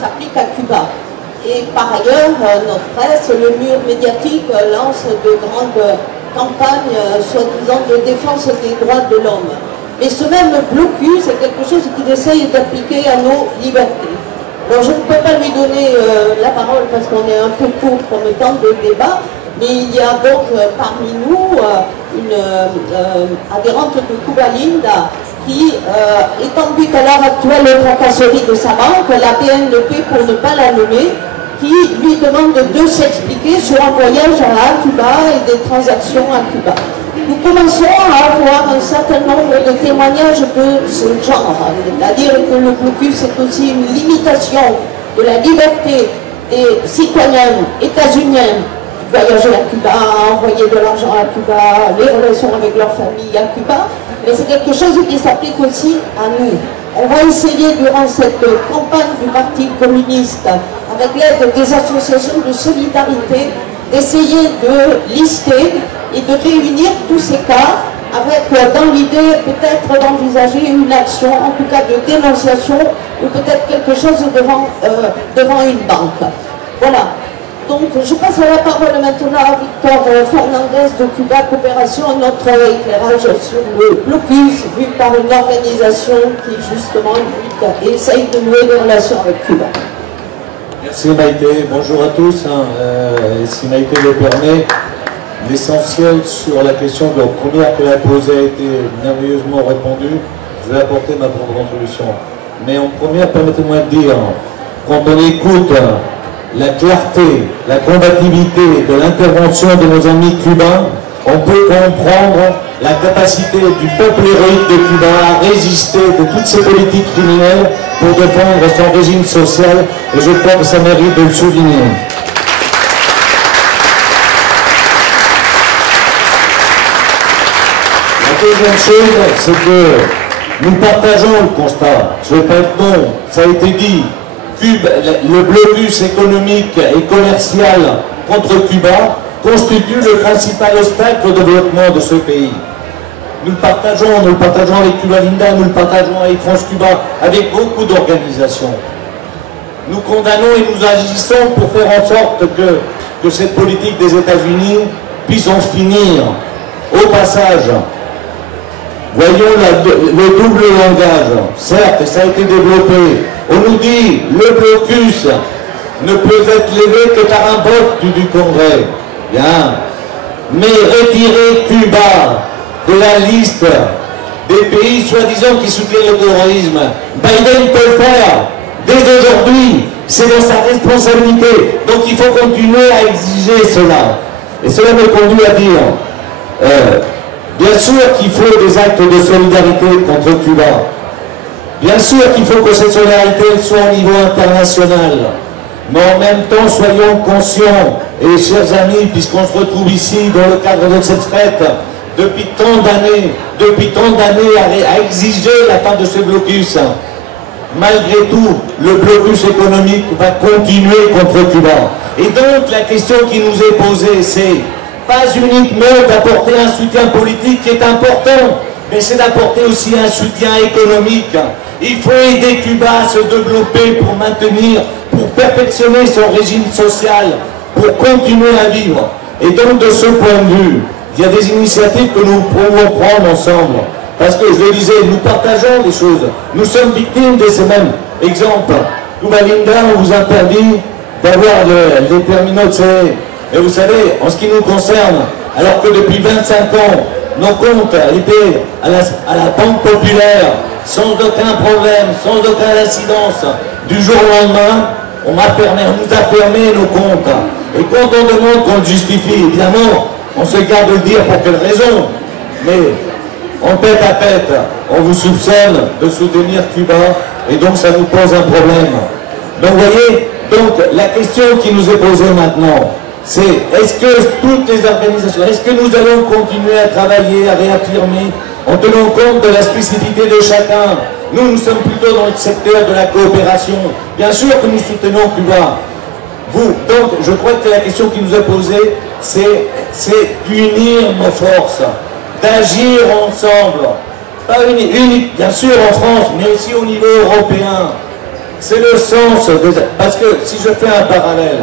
s'applique à Cuba. Et par ailleurs, notre presse, le mur médiatique, lance de grandes campagnes, soi-disant, de défense des droits de l'homme. Mais ce même blocus, c'est quelque chose qu'il essaye d'appliquer à nos libertés. Alors je ne peux pas lui donner la parole parce qu'on est un peu court comme temps de débat, mais il y a donc parmi nous une adhérente de Cuba Linda qui est en but à l'heure actuelle aux tracasseries de sa banque, la BNP pour ne pas la nommer, qui lui demande de s'expliquer sur un voyage à Cuba et des transactions à Cuba. Nous commençons à avoir un certain nombre de témoignages de ce genre, c'est-à-dire que le blocus est aussi une limitation de la liberté des citoyens états-uniens de voyager à Cuba, envoyer de l'argent à Cuba, les relations avec leur famille à Cuba, mais c'est quelque chose qui s'applique aussi à nous. On va essayer durant cette campagne du Parti communiste, avec l'aide des associations de solidarité, d'essayer de lister et de réunir tous ces cas avec, dans l'idée peut-être d'envisager une action, en tout cas de dénonciation, ou peut-être quelque chose devant une banque. Voilà. Donc je passe la parole maintenant à Victor Fernandez de Cuba Coopération, notre éclairage sur le blocus vu par une organisation qui justement lutte et essaye de nouer des relations avec Cuba. Merci Maïté, bonjour à tous. Si Maïté le permet, l'essentiel sur la question de la première qu'elle a posée a été merveilleusement répondu. Je vais apporter ma propre contribution. Mais en première, permettez-moi de dire, quand on écoute la clarté, la combativité de l'intervention de nos amis cubains, on peut comprendre la capacité du peuple héroïque de Cuba à résister de toutes ces politiques criminelles pour défendre son régime social, et je crois que ça mérite de le souligner. La deuxième chose, c'est que nous partageons le constat. Je ne vais pas être long, ça a été dit. Cuba, le blocus économique et commercial contre Cuba constitue le principal obstacle au développement de ce pays. Nous le partageons avec Cuba Linda, nous le partageons avec France Cuba, avec beaucoup d'organisations. Nous condamnons et nous agissons pour faire en sorte que cette politique des États-Unis puisse en finir. Au passage, voyons le double langage. Certes, ça a été développé. On nous dit le blocus ne peut être levé que par un vote du Congrès. Bien. Mais retirer Cuba de la liste des pays soi-disant qui soutiennent le terrorisme, Biden peut le faire dès aujourd'hui. C'est dans sa responsabilité. Donc il faut continuer à exiger cela. Et cela me conduit à dire, bien sûr qu'il faut des actes de solidarité contre Cuba. Bien sûr qu'il faut que cette solidarité soit au niveau international. Mais en même temps, soyons conscients, et chers amis, puisqu'on se retrouve ici dans le cadre de cette fête, depuis tant d'années à exiger la fin de ce blocus, malgré tout, le blocus économique va continuer contre Cuba. Et donc, la question qui nous est posée, c'est pas uniquement d'apporter un soutien politique qui est important, mais c'est d'apporter aussi un soutien économique. Il faut aider Cuba à se développer pour maintenir, pour perfectionner son régime social, pour continuer à vivre. Et donc, de ce point de vue, il y a des initiatives que nous pouvons prendre ensemble. Parce que, je le disais, nous partageons des choses. Nous sommes victimes de ces mêmes exemples. Cuba Linda, on vous interdit d'avoir les terminaux de CE. Et vous savez, en ce qui nous concerne, alors que depuis 25 ans, nos comptes étaient à la Banque Populaire, sans aucun problème, sans aucune incidence, du jour au lendemain, on nous a fermé nos comptes. Et quand on demande qu'on le justifie, évidemment, on se garde de le dire pour quelle raison. Mais en tête à tête, on vous soupçonne de soutenir Cuba, et donc ça nous pose un problème. Donc vous voyez, la question qui nous est posée maintenant, c'est est-ce que toutes les organisations, est-ce que nous allons continuer à travailler, à réaffirmer, en tenant compte de la spécificité de chacun? Nous sommes plutôt dans le secteur de la coopération. Bien sûr que nous soutenons Cuba. Donc, je crois que la question qui nous est posée, c'est d'unir nos forces, d'agir ensemble. Pas unique, bien sûr en France, mais aussi au niveau européen. C'est le sens des... Parce que si je fais un parallèle,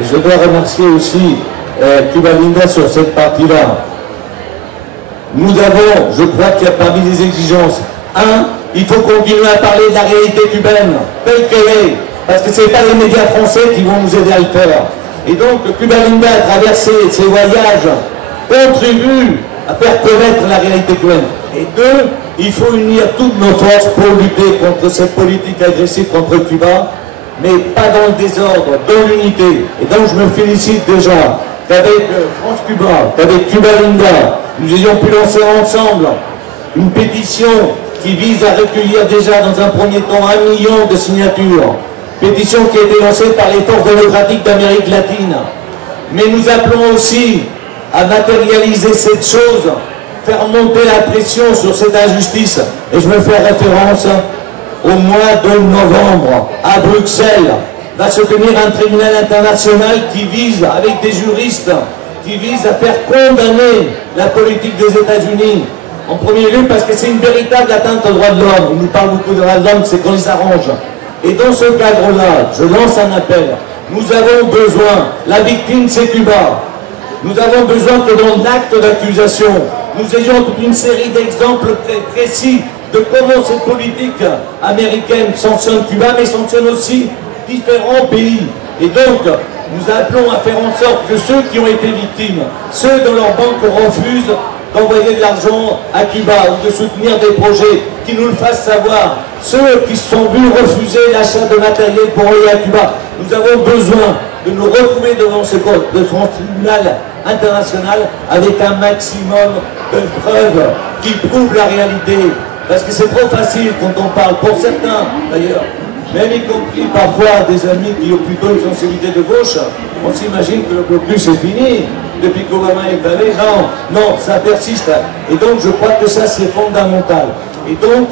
et je dois remercier aussi Cuba Linda sur cette partie-là, nous avons, je crois qu'il y a parmi les exigences, il faut continuer à parler de la réalité cubaine, telle qu'elle est, parce que ce n'est pas les médias français qui vont nous aider à le faire. Et donc, Cuba Linda, à travers ses voyages, contribue à faire connaître la réalité cubaine. Et deux, il faut unir toutes nos forces pour lutter contre cette politique agressive contre Cuba, mais pas dans le désordre, dans l'unité. Et donc, je me félicite déjà qu'avec France Cuba, qu'avec Cuba Linda, nous ayons pu lancer ensemble une pétition qui vise à recueillir déjà dans un premier temps 1 million de signatures. Pétition qui a été lancée par les forces démocratiques d'Amérique latine. Mais nous appelons aussi à matérialiser cette chose, faire monter la pression sur cette injustice. Et je me fais référence au mois de novembre, à Bruxelles, va se tenir un tribunal international qui vise, avec des juristes, qui vise à faire condamner la politique des États-Unis. En premier lieu, parce que c'est une véritable atteinte aux droits de l'homme. On nous parle beaucoup de droits de l'homme, c'est qu'on les arrange. Et dans ce cadre-là, je lance un appel. Nous avons besoin, la victime c'est Cuba. Nous avons besoin que dans l'acte d'accusation, nous ayons toute une série d'exemples très précis de comment cette politique américaine sanctionne Cuba, mais sanctionne aussi différents pays. Et donc, nous appelons à faire en sorte que ceux qui ont été victimes, ceux dont leur banque refuse d'envoyer de l'argent à Cuba ou de soutenir des projets, qui nous le fassent savoir, ceux qui se sont vus refuser l'achat de matériel pour aller à Cuba. Nous avons besoin de nous retrouver devant ce tribunal international avec un maximum de preuves qui prouvent la réalité. Parce que c'est trop facile quand on parle, pour certains d'ailleurs, même y compris parfois des amis qui ont plutôt une sensibilité de gauche, on s'imagine que le blocus est fini depuis qu'Obama est allé. Non, non, ça persiste. Et donc je crois que ça c'est fondamental. Et donc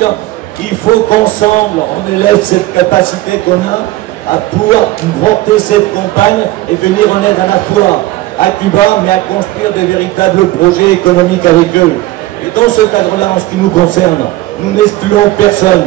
il faut qu'ensemble on élève cette capacité qu'on a à pouvoir porter cette campagne et venir en aide à la fois à Cuba, mais à construire des véritables projets économiques avec eux. Et dans ce cadre-là, en ce qui nous concerne, nous n'excluons personne.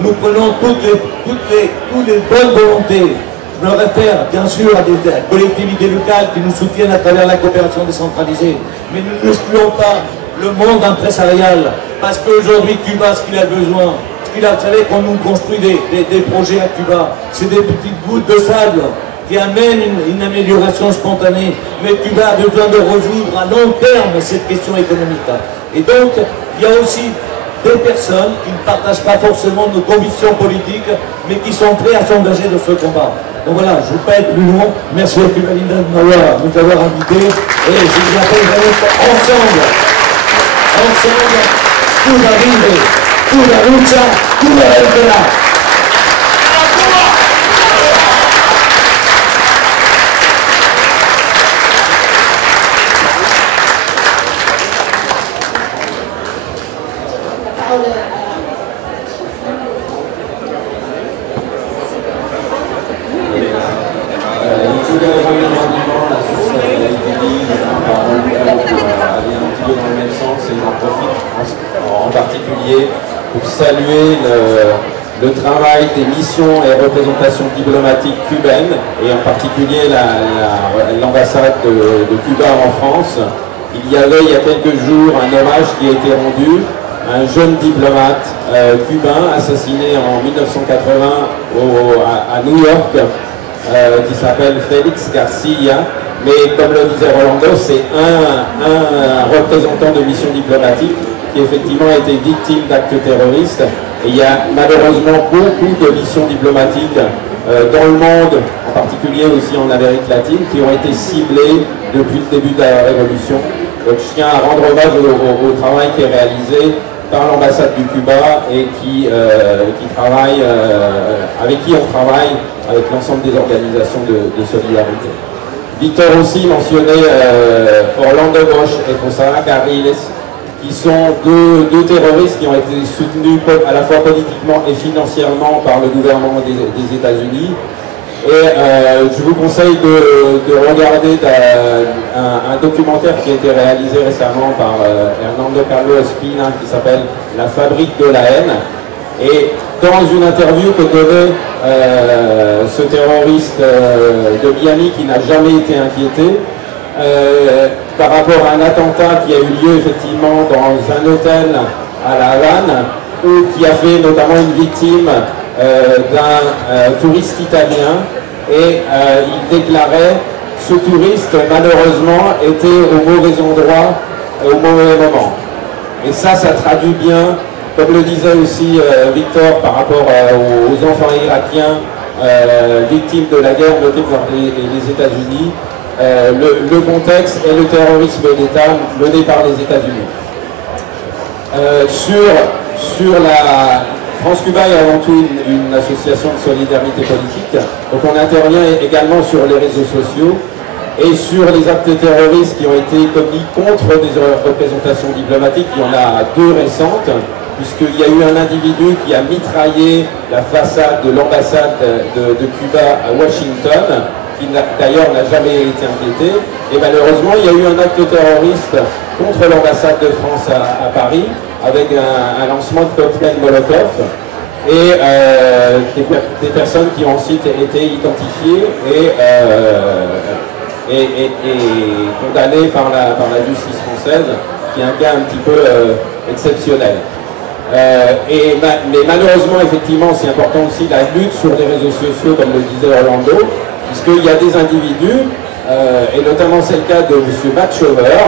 Nous prenons toutes les bonnes volontés. Je me réfère bien sûr à des collectivités locales qui nous soutiennent à travers la coopération décentralisée. Mais nous n'excluons pas le monde empresarial. Parce qu'aujourd'hui, Cuba, ce qu'il a besoin, vous savez qu'on nous construit des projets à Cuba, c'est des petites gouttes de sable qui amènent une amélioration spontanée. Mais Cuba a besoin de résoudre à long terme cette question économique. Et donc, il y a aussi des personnes qui ne partagent pas forcément nos convictions politiques, mais qui sont prêts à s'engager dans ce combat. Donc voilà, je ne vais pas être plus long. Merci à Cuba Linda de nous avoir invités. Et je vous appelle vraiment ensemble, Cuba vive, Cuba lucha, Cuba vencerá. Pour saluer le travail des missions et représentations diplomatiques cubaines, et en particulier l'ambassade de Cuba en France. Il y avait il y a quelques jours un hommage qui a été rendu à un jeune diplomate cubain assassiné en 1980 à New York, qui s'appelle Félix Garcia. Mais comme le disait Rolando, c'est un représentant de mission diplomatique qui effectivement a été victime d'actes terroristes. Et il y a malheureusement beaucoup de missions diplomatiques dans le monde, en particulier aussi en Amérique latine, qui ont été ciblées depuis le début de la Révolution. Donc je tiens à rendre hommage au travail qui est réalisé par l'ambassade du Cuba et avec qui on travaille avec l'ensemble des organisations de solidarité. Victor aussi mentionnait Orlando Bosch et José Carriles, qui sont deux terroristes qui ont été soutenus à la fois politiquement et financièrement par le gouvernement des États-Unis. Et je vous conseille de regarder un documentaire qui a été réalisé récemment par Hernando Carlos Espina qui s'appelle « La fabrique de la haine ». Et dans une interview que donnait ce terroriste de Miami qui n'a jamais été inquiété, par rapport à un attentat qui a eu lieu effectivement dans un hôtel à La Havane, ou qui a fait notamment une victime d'un touriste italien, et il déclarait: ce touriste malheureusement était au mauvais endroit au mauvais moment. Et ça traduit bien, comme le disait aussi Victor par rapport aux enfants irakiens victimes de la guerre menée par les États-Unis, le contexte et le terrorisme d'État mené par les États-Unis. Sur la France-Cuba est avant tout une association de solidarité politique, donc on intervient également sur les réseaux sociaux et sur les actes terroristes qui ont été commis contre des représentations diplomatiques. Il y en a deux récentes, puisqu'il y a eu un individu qui a mitraillé la façade de l'ambassade de Cuba à Washington, qui d'ailleurs n'a jamais été inquiété. Et malheureusement, il y a eu un acte terroriste contre l'ambassade de France à Paris, avec un lancement de cocktail Molotov, et des personnes qui ont ensuite été identifiées et condamnées par la justice française, qui est un cas un petit peu exceptionnel. Mais malheureusement, effectivement, c'est important aussi la lutte sur les réseaux sociaux, comme le disait Orlando, puisqu'il y a des individus, et notamment c'est le cas de M. Matt Shover,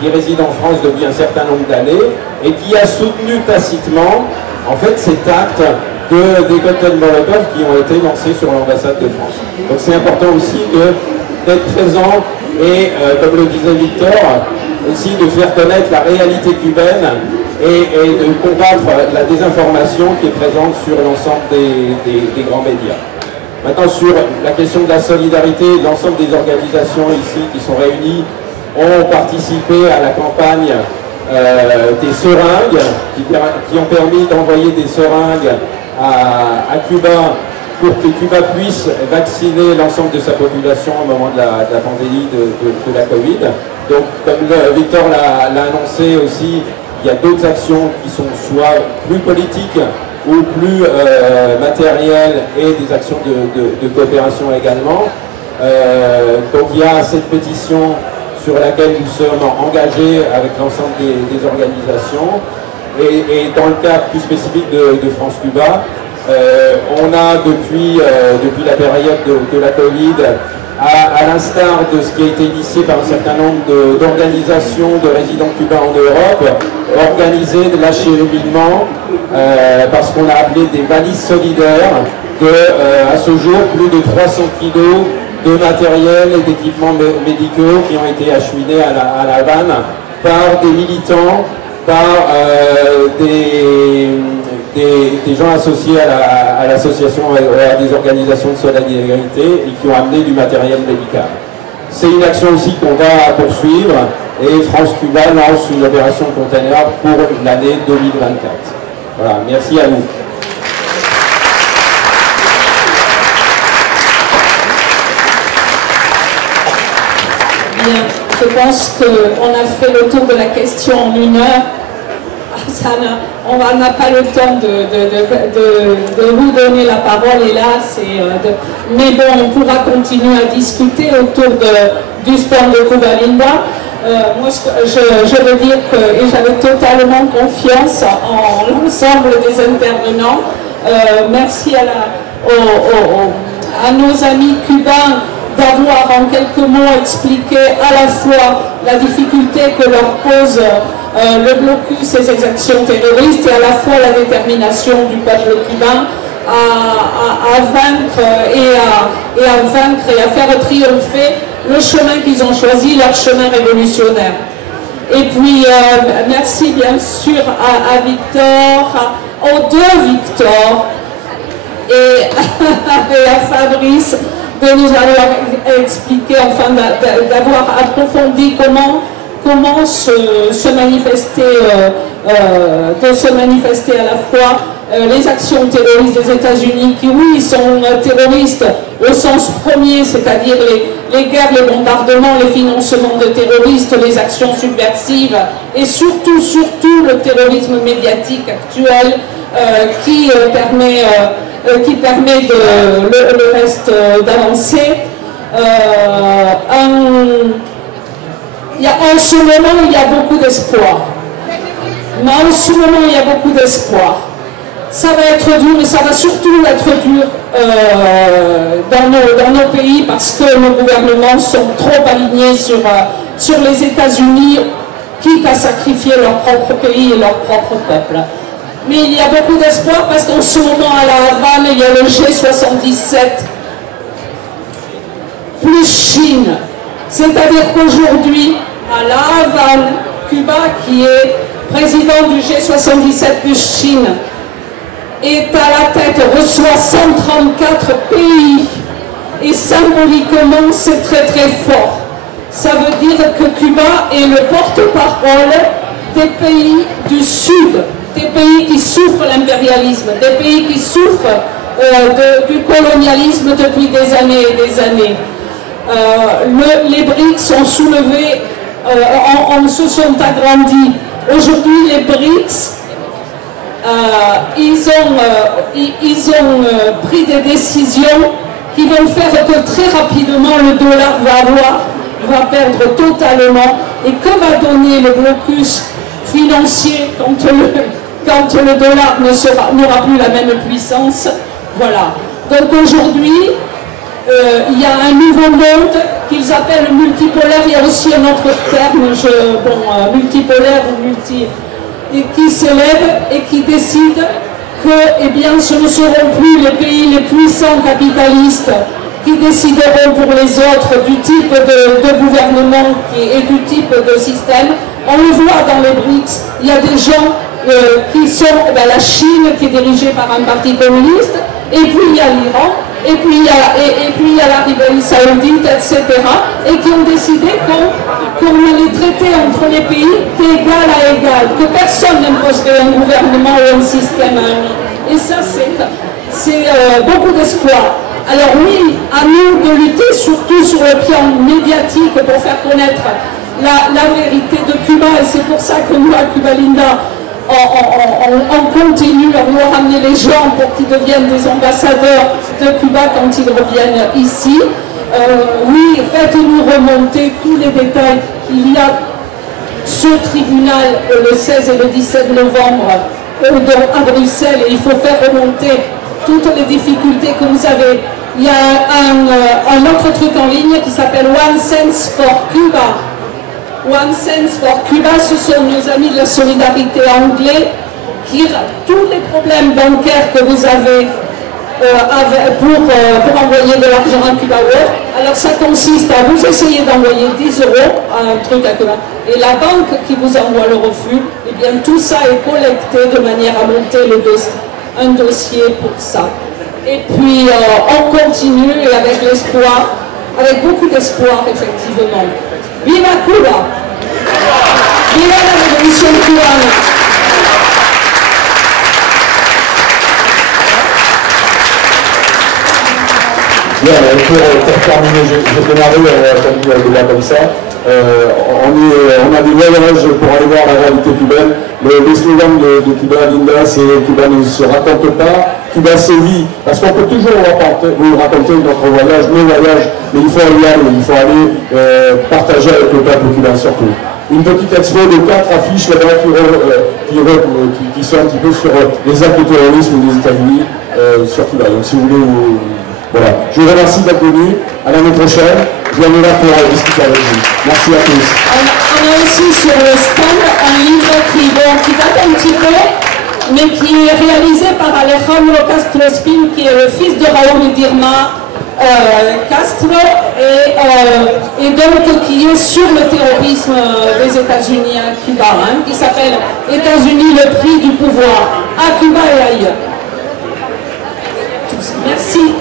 qui réside en France depuis un certain nombre d'années, et qui a soutenu tacitement, en fait, cet acte des cocktails Molotov qui ont été lancés sur l'ambassade de France. Donc c'est important aussi d'être présent et, comme le disait Victor, aussi de faire connaître la réalité cubaine et de combattre la désinformation qui est présente sur l'ensemble des grands médias. Maintenant, sur la question de la solidarité, l'ensemble des organisations ici qui sont réunies ont participé à la campagne des seringues, qui ont permis d'envoyer des seringues à Cuba pour que Cuba puisse vacciner l'ensemble de sa population au moment de la pandémie de la Covid. Donc, comme Victor l'a annoncé aussi, il y a d'autres actions qui sont soit plus politiques ou plus matérielles, et des actions de coopération également. Donc il y a cette pétition sur laquelle nous sommes engagés avec l'ensemble des organisations. Et dans le cas plus spécifique de France-Cuba, on a depuis la période de la Covid, à l'instar de ce qui a été initié par un certain nombre d'organisations de résidents cubains en Europe, organisé de l'acheminement, parce qu'on a appelé des valises solidaires, à ce jour, plus de 300 kilos de matériel et d'équipements médicaux qui ont été acheminés à La Havane par des militants, par des gens associés à l'association, à des organisations de solidarité, et qui ont amené du matériel médical. C'est une action aussi qu'on va poursuivre, et France-Cuba lance une opération container pour l'année 2024. Voilà, merci à vous. Bien, je pense qu'on a fait le tour de la question en 1 heure. On n'a pas le temps de vous donner la parole, hélas, mais bon, on pourra continuer à discuter autour du sport de Cuba Linda. Moi, je veux dire que j'avais totalement confiance en l'ensemble des intervenants. Merci à nos amis cubains d'avoir en quelques mots expliqué à la fois la difficulté que leur pose le blocus et ses actions terroristes, et à la fois la détermination du peuple cubain à vaincre et à faire triompher le chemin qu'ils ont choisi, leur chemin révolutionnaire. Et puis merci bien sûr à Victor, aux deux Victor et à Fabrice de nous avoir expliqué, enfin d'avoir approfondi comment se manifester, de se manifester à la fois les actions terroristes des États-Unis, qui oui sont terroristes au sens premier, c'est-à-dire les guerres, les bombardements, les financements de terroristes, les actions subversives, et surtout le terrorisme médiatique actuel, qui permet le reste d'avancer. En ce moment, il y a beaucoup d'espoir. Mais en ce moment, il y a beaucoup d'espoir. Ça va être dur, mais ça va surtout être dur dans nos pays parce que nos gouvernements sont trop alignés sur les États-Unis, quitte à sacrifier leur propre pays et leur propre peuple. Mais il y a beaucoup d'espoir parce qu'en ce moment, à La Havane, il y a le G77 plus Chine. C'est-à-dire qu'aujourd'hui, à La Havane, Cuba, qui est président du G77 plus Chine, est à la tête, reçoit 134 pays. Et symboliquement, c'est très très fort. Ça veut dire que Cuba est le porte-parole des pays du Sud, des pays qui souffrent l'impérialisme, des pays qui souffrent du colonialisme depuis des années et des années. Les BRICS sont soulevés, se sont agrandis. Aujourd'hui, les BRICS, ils ont pris des décisions qui vont faire que très rapidement le dollar va perdre totalement. Et que va donner le blocus financier quand le dollar n'aura plus la même puissance? Voilà. Donc aujourd'hui, il y a un nouveau monde qu'ils appellent multipolaire. Il y a aussi un autre terme, multipolaire ou qui s'élève et qui décide que eh bien, ce ne seront plus les pays les puissants capitalistes qui décideront pour les autres du type de gouvernement et du type de système. On le voit dans les BRICS, il y a des gens qui sont la Chine qui est dirigée par un parti communiste, et puis il y a l'Iran, et puis il y a l'Arabie Saoudite, etc. et qui ont décidé qu'on allait traiter entre les pays d'égal à égal, que personne n'imposerait un gouvernement ou un système à un autre. Et ça, c'est beaucoup d'espoir. Alors oui, à nous de lutter surtout sur le plan médiatique pour faire connaître la vérité de Cuba, et c'est pour ça que nous, à Cuba Linda, on continue à vouloir amener les gens pour qu'ils deviennent des ambassadeurs de Cuba quand ils reviennent ici. Oui, faites-nous remonter tous les détails. Il y a ce tribunal le 16 et le 17 novembre à Bruxelles, et il faut faire remonter toutes les difficultés que vous avez. Il y a un autre truc en ligne qui s'appelle One Cent for Cuba. One Cent for Cuba, ce sont nos amis de la solidarité anglais qui, tous les problèmes bancaires que vous avez pour envoyer de l'argent à Cuba World, alors ça consiste à vous essayer d'envoyer 10 € à un truc à Cuba, et la banque qui vous envoie le refus, et bien tout ça est collecté de manière à monter un dossier pour ça. Et puis on continue et avec l'espoir, avec beaucoup d'espoir effectivement. Viva Cuba! Viva la révolution cubane! Bien, pour terminer, je démarrer un débat comme ça. On a des voyages pour aller voir la réalité cubaine. Le slogan de Cuba Linda, c'est Cuba ne se raconte pas, Cuba sévit. Parce qu'on peut toujours vous raconter notre voyage, nos voyages, mais il faut y aller, il faut aller partager avec le peuple cubain surtout. Une petite expo de 4 affiches là-bas qui sont un petit peu sur les actes de terrorisme des États-Unis sur Cuba. Donc si vous voulez, voilà. Je vous remercie d'être venu. À l'année prochaine. Bienvenue là pour discuter avec vous. Merci à tous. On a aussi sur le stand un livre qui date un petit peu, mais qui est réalisé par Alejandro Castro Espín, qui est le fils de Raúl y Dirma Castro, et donc qui est sur le terrorisme des États-Unis à Cuba, qui s'appelle États-Unis, le prix du pouvoir, à Cuba et ailleurs. Merci.